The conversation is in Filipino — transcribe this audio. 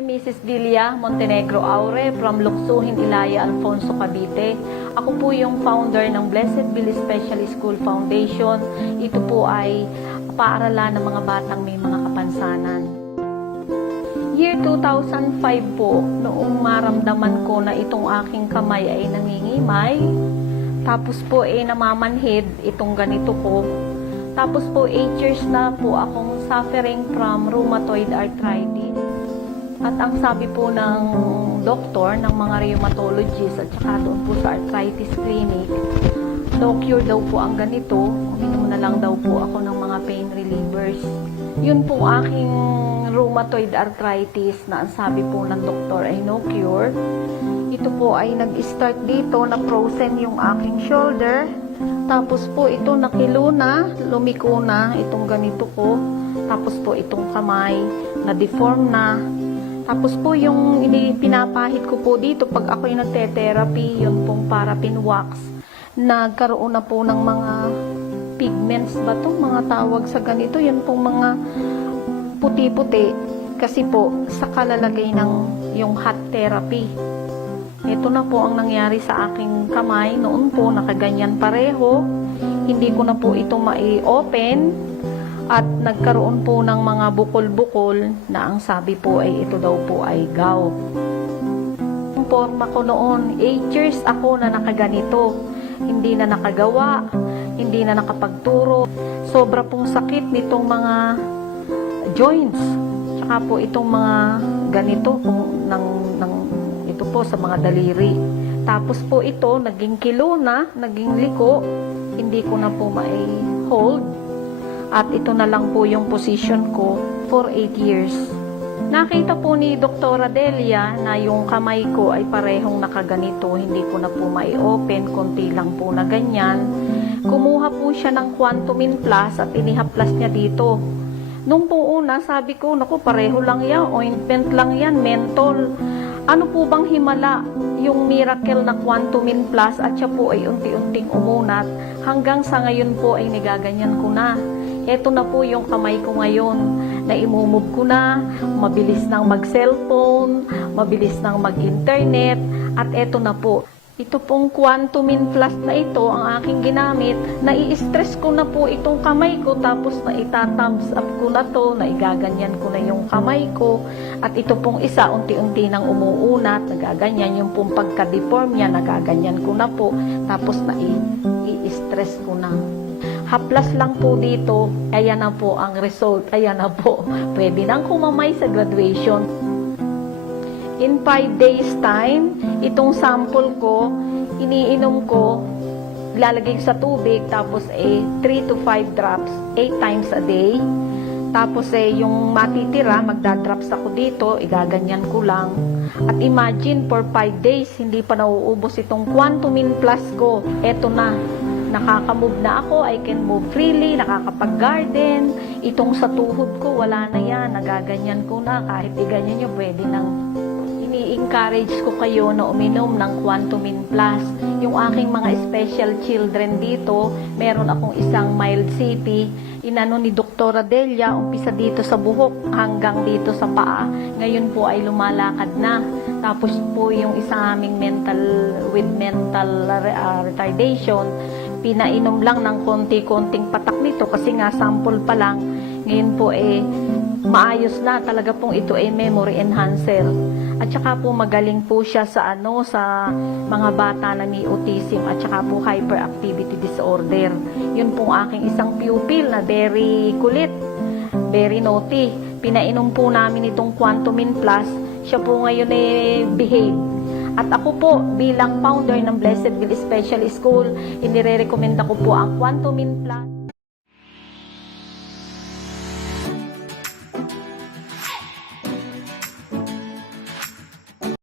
I'm Mrs. Dilia Montenegro Aure from Luksuhin, Ilaya, Alfonso, Cavite. Ako po yung founder ng Blessed Billy Special School Foundation. Ito po ay paaralan ng mga batang may mga kapansanan. Year 2005 po, noong maramdaman ko na itong aking kamay ay nangingimay. Tapos po namamanhid itong ganito ko. Tapos po 8 years na po akong suffering from rheumatoid arthritis. At ang sabi po ng doktor, ng mga rheumatologist at saka doon po sa arthritis clinic, no cure daw po ang ganito, uminom na lang daw po ako ng mga pain relievers. Yun po aking rheumatoid arthritis na ang sabi po ng doktor ay no cure. Ito po ay nag-start dito na frozen yung aking shoulder. Tapos po ito nakilo na, lumiko na itong ganito ko. Tapos po itong kamay na deform na. Tapos po yung pinapahid ko po dito pag ako'y nagte-therapy, yun pong paraffin wax. Nagkaroon na po ng mga pigments ba to, mga tawag sa ganito, yun pong mga puti-puti. Kasi po sa kalalagay ng yung hot therapy. Ito na po ang nangyari sa aking kamay. Noon po nakaganyan pareho. Hindi ko na po ito mai-open. At nagkaroon po ng mga bukol-bukol na ang sabi po ay ito daw po ay gout. Ang forma ko noon, 8 years ako na nakaganito. Hindi na nakagawa, hindi na nakapagturo. Sobra pong sakit nitong mga joints. Tsaka po itong mga ganito ito po sa mga daliri. Tapos po ito, naging kilo na, naging liko. Hindi ko na po mai-hold. At ito na lang po yung position ko for 8 years. Nakita po ni Dr. Delia na yung kamay ko ay parehong nakaganito. Hindi ko na po mai-open, konti lang po na ganyan. Kumuha po siya ng Quantumin Plus at inihaplas niya dito. Nung po una, sabi ko, naku, pareho lang yan, ointment lang yan, menthol. Ano po bang himala yung miracle na Quantumin Plus at siya po ay unti-unting umunat hanggang sa ngayon po ay nagaganyan ko na. Ito na po yung kamay ko ngayon na imumove ko na, mabilis nang mag-cellphone, mabilis nang mag-internet, at ito na po. Ito pong Quantumin Plus na ito, ang aking ginamit, nai-stress ko na po itong kamay ko, tapos na ita-thumbs up ko na to, na igaganyan ko na yung kamay ko, at ito pong isa, unti-unti nang umuunat, nagaganyan, yung pong pagka-deform niya, nagaganyan ko na po, tapos na i-stress ko na. Haplas lang po dito, ayan na po ang result, ayan na po, pwede nang kumamay sa graduation. In 5 days time, itong sample ko, iniinom ko, ilalagay ko sa tubig, tapos 3 to 5 drops, 8 times a day. Tapos yung matitira, magdadrops ako dito, igaganyan ko lang. At imagine, for 5 days, hindi pa nauubos itong Quantumin Plus ko. Eto na. Nakaka-move na ako, I can move freely, nakakapag-garden. Itong sa tuhod ko, wala na yan, nagaganyan ko na, kahit iganyan nyo, pwede nang. Ini-encourage ko kayo na uminom ng Quantumin Plus. Yung aking mga special children dito, meron akong isang mild CP, inano ni Dr. Delia, umpisa dito sa buhok hanggang dito sa paa. Ngayon po ay lumalakad na. Tapos po yung isang aming with mental retardation, pinainom lang ng konti-konting patak nito kasi nga sample pa lang. Ngayon po maayos na, talaga pong ito memory enhancer. At saka po magaling po siya sa sa mga bata na may autism at saka po hyperactivity disorder. Yun pong aking isang pupil na very kulit, very naughty. Pinainom po namin itong Quantumin Plus. Siya po ngayon behave. At ako po, bilang founder ng Blessed Billy Special School, inire-recommenda ko po ang Quantumin Plus.